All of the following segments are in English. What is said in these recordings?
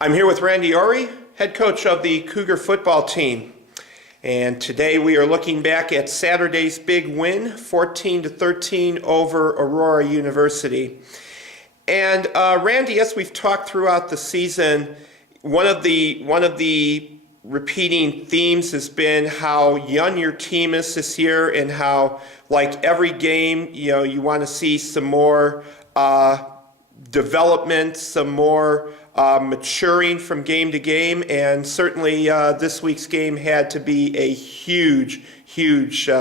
I'm here with Randy Awrey, head coach of the Cougar football team. And today we are looking back at Saturday's big win, 14-13 over Aurora University. And Randy, as we've talked throughout the season, one of the repeating themes has been how young your team is this year, and how, like every game, you want to see some more development, some more maturing from game to game, and certainly this week's game had to be a huge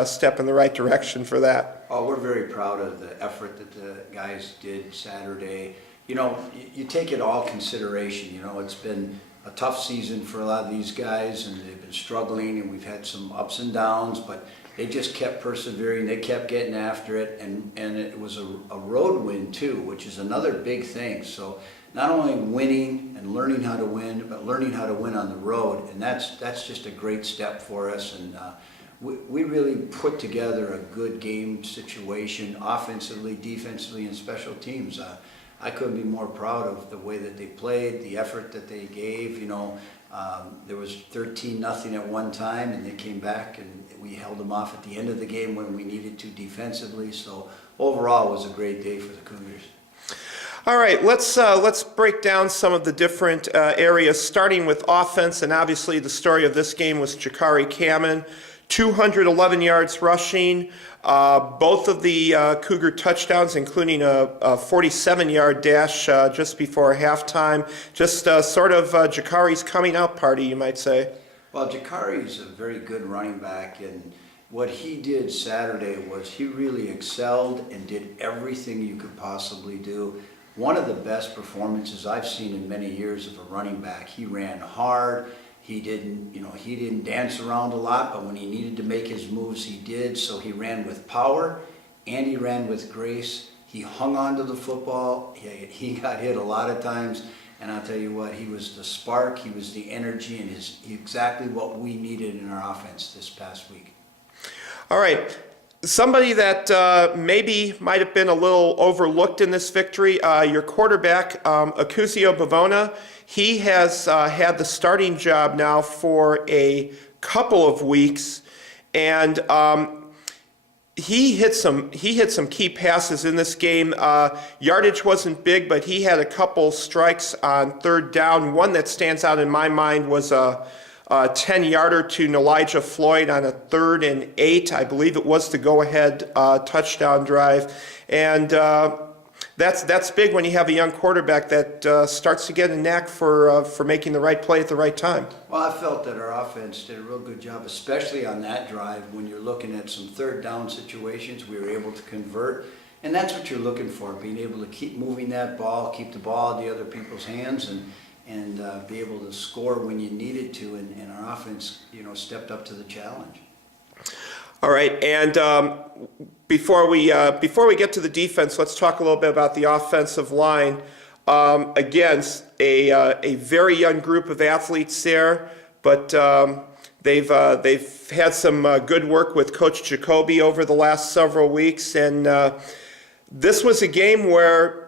step in the right direction for that. Oh, we're very proud of the effort that the guys did Saturday. You take it all consideration. It's been a tough season for a lot of these guys, and they've been struggling, and we've had some ups and downs, but they just kept persevering. They kept getting after it, and it was a road win too, which is another big thing. So not only winning and learning how to win, but learning how to win on the road, and that's just a great step for us. And we really put together a good game situation, offensively, defensively, and special teams. I couldn't be more proud of the way that they played, the effort that they gave. There was 13-0 at one time, and they came back, and we held them off at the end of the game when we needed to defensively. So overall, it was a great day for the Cougars. All right, let's break down some of the different areas, starting with offense. And obviously, the story of this game was Jakari Kamen, 211 yards rushing, both of the Cougar touchdowns, including a 47-yard dash just before halftime. Just sort of Jakari's coming out party, you might say. Well, Jakari's a very good running back, and what he did Saturday was he really excelled and did everything you could possibly do. One of the best performances I've seen in many years of a running back. He ran hard. He didn't dance around a lot, but when he needed to make his moves, he did. So he ran with power, and he ran with grace. He hung on to the football. He got hit a lot of times, and I'll tell you what, he was the spark, he was the energy, and exactly what we needed in our offense this past week. All right. Somebody that maybe might have been a little overlooked in this victory, your quarterback, Akuzio Bavona. He has had the starting job now for a couple of weeks, and he hit some key passes in this game. Yardage wasn't big, but he had a couple strikes on third down. One that stands out in my mind was a 10-yarder to Elijah Floyd on a 3rd and 8. I believe it was the go-ahead touchdown drive. And that's big when you have a young quarterback that starts to get a knack for making the right play at the right time. Well, I felt that our offense did a real good job, especially on that drive when you're looking at some third down situations. We were able to convert, and that's what you're looking for, being able to keep moving that ball, keep the ball in the other people's hands, and be able to score when you needed to, and our offense, stepped up to the challenge. All right, and before we get to the defense, let's talk a little bit about the offensive line. Again, a very young group of athletes there, but they've had some good work with Coach Jacoby over the last several weeks, and this was a game where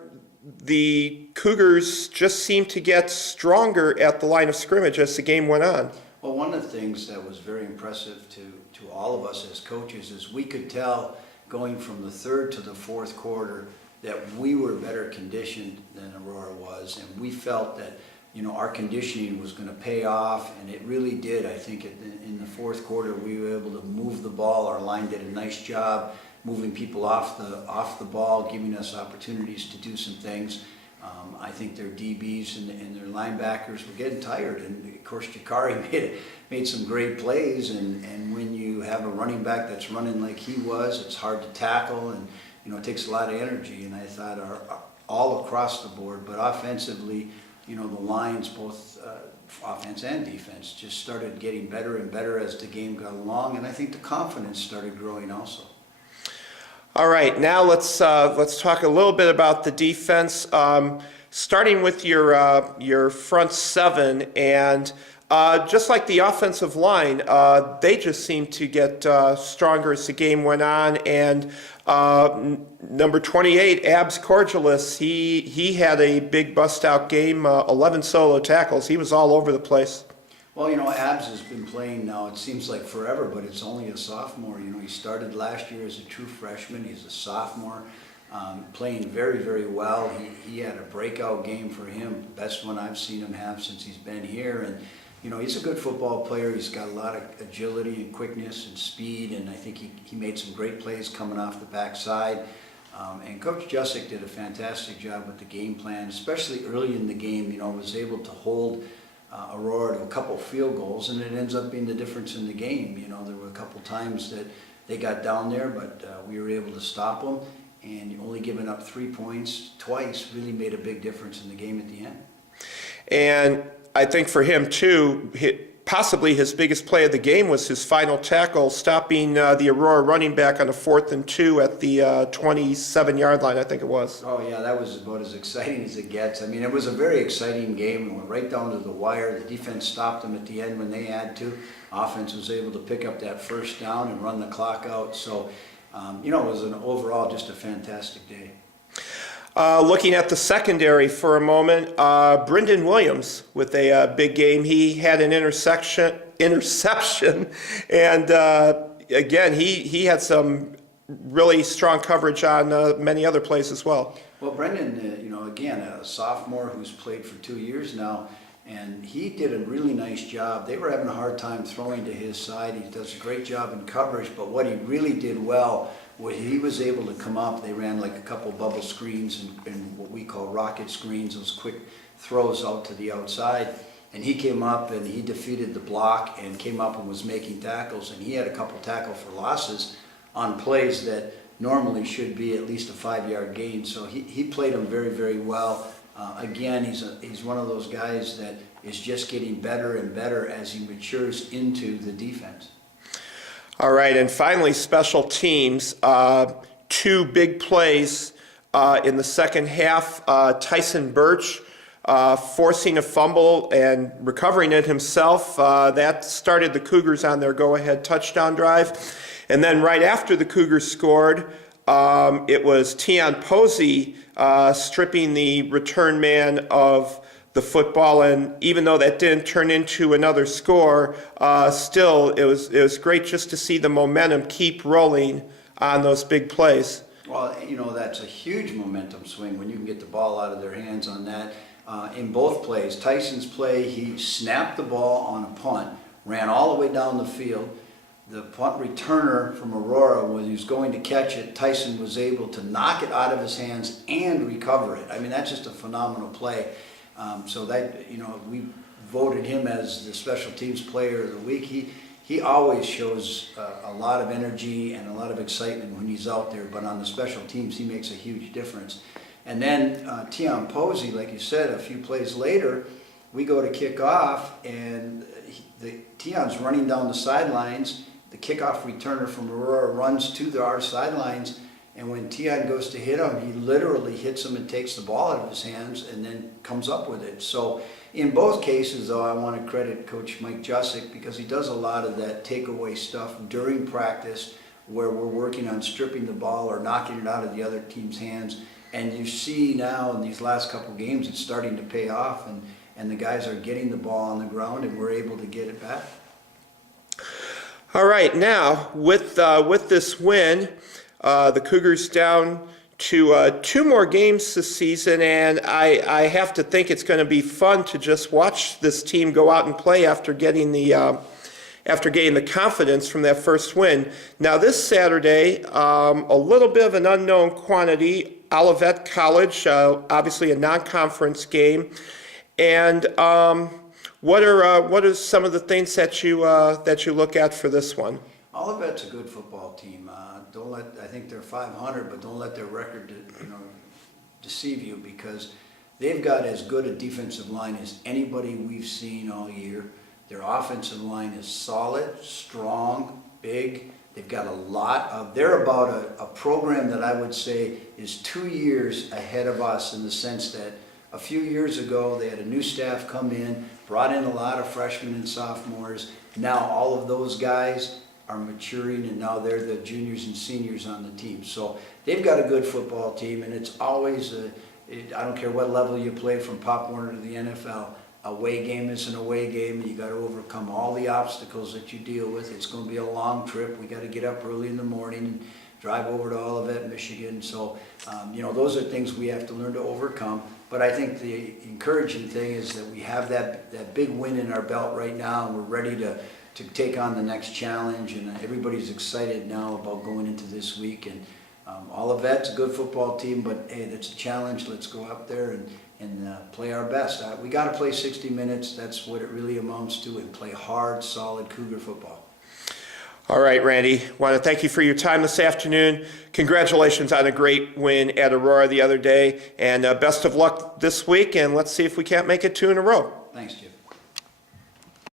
the Cougars just seemed to get stronger at the line of scrimmage as the game went on. Well, one of the things that was very impressive to all of us as coaches is we could tell going from the third to the fourth quarter that we were better conditioned than Aurora was, and we felt that our conditioning was going to pay off, and it really did. I think in the fourth quarter we were able to move the ball. Our line did a nice job moving people off the ball, giving us opportunities to do some things. I think their DBs and their linebackers were getting tired, and of course Jakari made some great plays, and when you have a running back that's running like he was, it's hard to tackle, and it takes a lot of energy. And I thought all across the board, but offensively, the lines, both offense and defense, just started getting better and better as the game got along, and I think the confidence started growing also. All right, now let's talk a little bit about the defense, starting with your front seven. And Just like the offensive line, they just seemed to get stronger as the game went on. And number 28, Abs Corgelis, he had a big bust-out game, 11 solo tackles. He was all over the place. Well, Abs has been playing now, it seems like forever, but it's only a sophomore. He started last year as a true freshman. He's a sophomore, playing very, very well. He had a breakout game for him, best one I've seen him have since he's been here. And he's a good football player. He's got a lot of agility and quickness and speed, and I think he made some great plays coming off the backside. And Coach Jusick did a fantastic job with the game plan, especially early in the game. Was able to hold Aurora to a couple field goals, and it ends up being the difference in the game. There were a couple times that they got down there, but we were able to stop them, and only giving up 3 points twice really made a big difference in the game at the end. And I think for him, too, possibly his biggest play of the game was his final tackle, stopping the Aurora running back on a 4th and 2 at the 27-yard line, I think it was. Oh, yeah, that was about as exciting as it gets. I mean, it was a very exciting game. It went right down to the wire. The defense stopped them at the end when they had to. Offense was able to pick up that first down and run the clock out. So, it was an overall just a fantastic day. Looking at the secondary for a moment, Brendan Williams with a big game. He had an interception, and again, he had some really strong coverage on many other plays as well. Well, Brendan, again, a sophomore who's played for 2 years now, and he did a really nice job. They were having a hard time throwing to his side. He does a great job in coverage, but what he really did well was he was able to come up. They ran like a couple bubble screens and what we call rocket screens, those quick throws out to the outside. And he came up and he defeated the block and came up and was making tackles. And he had a couple tackle for losses on plays that normally should be at least a 5-yard gain. So he played them very, very well. Again, he's one of those guys that is just getting better and better as he matures into the defense. All right, and finally, special teams. 2 big plays in the second half. Tyson Birch forcing a fumble and recovering it himself. That started the Cougars on their go-ahead touchdown drive. And then right after the Cougars scored, it was Tion Posey stripping the return man of the football, and even though that didn't turn into another score, still it was great just to see the momentum keep rolling on those big plays. Well, that's a huge momentum swing when you can get the ball out of their hands on that. In both plays, Tyson's play, he snapped the ball on a punt, ran all the way down the field. The punt returner from Aurora, when he was going to catch it, Tyson was able to knock it out of his hands and recover it. I mean, that's just a phenomenal play. So that, we voted him as the special teams player of the week. He always shows a lot of energy and a lot of excitement when he's out there, but on the special teams, he makes a huge difference. And then Tion Posey, like you said, a few plays later, we go to kick off, and Tion's running down the sidelines. The kickoff returner from Aurora runs to our sidelines, and when Tion goes to hit him, he literally hits him and takes the ball out of his hands and then comes up with it. So in both cases, though, I want to credit Coach Mike Jusick because he does a lot of that takeaway stuff during practice where we're working on stripping the ball or knocking it out of the other team's hands. And you see now in these last couple games, it's starting to pay off, and the guys are getting the ball on the ground, and we're able to get it back. All right, now with this win, the Cougars down to 2 more games this season, and I have to think it's going to be fun to just watch this team go out and play after getting the confidence from that first win. Now this Saturday, a little bit of an unknown quantity. Olivet College, obviously a non-conference game, and what are some of the things that you look at for this one? Olivet's a good football team. I think they're 500, but don't let their record deceive you because they've got as good a defensive line as anybody we've seen all year. Their offensive line is solid, strong, big. They've got they're about a program that I would say is 2 years ahead of us in the sense that a few years ago, they had a new staff come in, brought in a lot of freshmen and sophomores. Now all of those guys are maturing, and now they're the juniors and seniors on the team. So they've got a good football team, and it's always, I don't care what level you play, from Pop Warner to the NFL, away game is an away game, and you got to overcome all the obstacles that you deal with. It's going to be a long trip. We got to get up early in the morning and drive over to Olivet, Michigan. So, those are things we have to learn to overcome. But I think the encouraging thing is that we have that big win in our belt right now, and we're ready to take on the next challenge, and everybody's excited now about going into this week. And Olivet's a good football team, but hey, that's a challenge. Let's go up there and play our best. We got to play 60 minutes. That's what it really amounts to, and play hard, solid Cougar football. All right, Randy, want to thank you for your time this afternoon. Congratulations on a great win at Aurora the other day, and best of luck this week, and let's see if we can't make it 2 in a row. Thanks, Jim.